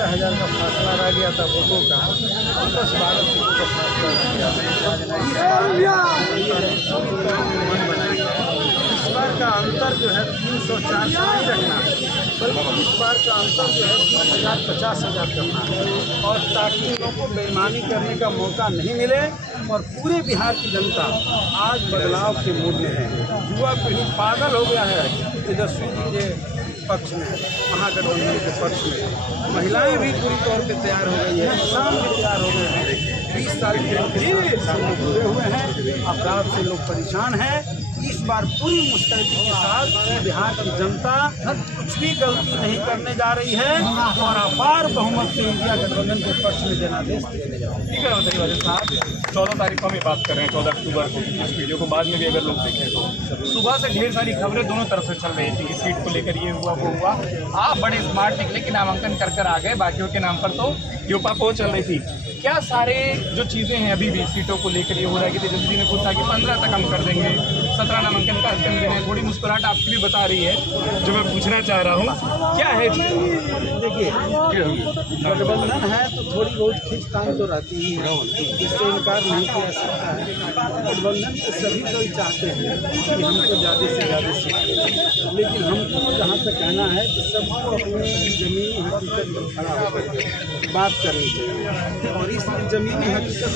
11,000 का फासला रह गया था वोटों का, 10-12 सीटों का फासला रह गया था। मन बनाया इस बार का अंतर जो है 304 से नहीं रखना है, बल्कि इस बार का अंतर जो है 20,000 50,000 करना है, और ताकि इन लोगों को बेईमानी करने का मौका नहीं मिले। और पूरे बिहार की जनता आज बदलाव के मूड में है। युवा पीढ़ी पागल हो गया है तेजस्वी जी के पक्ष में, महागठबंधन के पक्ष में। महिलाएं भी पूरी तौर पे तैयार हो गई है, किसान भी तैयार हो गए हैं। 20 साल के सामने जुड़े हुए हैं, अपराध से लोग परेशान हैं। इस बार पूरी मुस्तैदी के साथ बिहार की जनता कुछ भी गलती नहीं करने जा रही है और अपार बहुमत से इंडिया गठबंधन के पक्ष में जनादेश देने जा रही है। ठीक है वजीर साहब, 14 तारीख को हम ये बात कर रहे हैं, 14 अक्टूबर को। इस वीडियो को बाद में भी अगर लोग देखें तो सुबह से ढेर सारी खबरें दोनों तरफ से चल रही थी कि सीट को लेकर ये हुआ वो हुआ। आप बड़े स्मार्ट निकले कि नामांकन कर आ गए, बाकियों के नाम पर तो यूपा चल रही थी। क्या सारे जो चीज़ें हैं अभी भी सीटों को लेकर ये हो रहा है कि तेजस्वी जी ने पूछा कि 15 तक हम कर देंगे, 17 नामांकन का अंतिम दिन है। थोड़ी मुस्कुराहट आपकी भी बता रही है, जो मैं पूछना चाह रहा हूँ क्या है। देखिए, गठबंधन है तो थोड़ी बहुत खींचतान तो रहती ही है, इससे इनकार नहीं किया सकता है। गठबंधन के सभी लोग चाहते हैं कि हमको ज़्यादा से ज़्यादा सीट, लेकिन हमको जहाँ तक कहना है कि सबको अपनी ज़मीनी हकीकत पर खड़ा होकर बात करनी चाहिए, और इस ज़मीनी हकीकत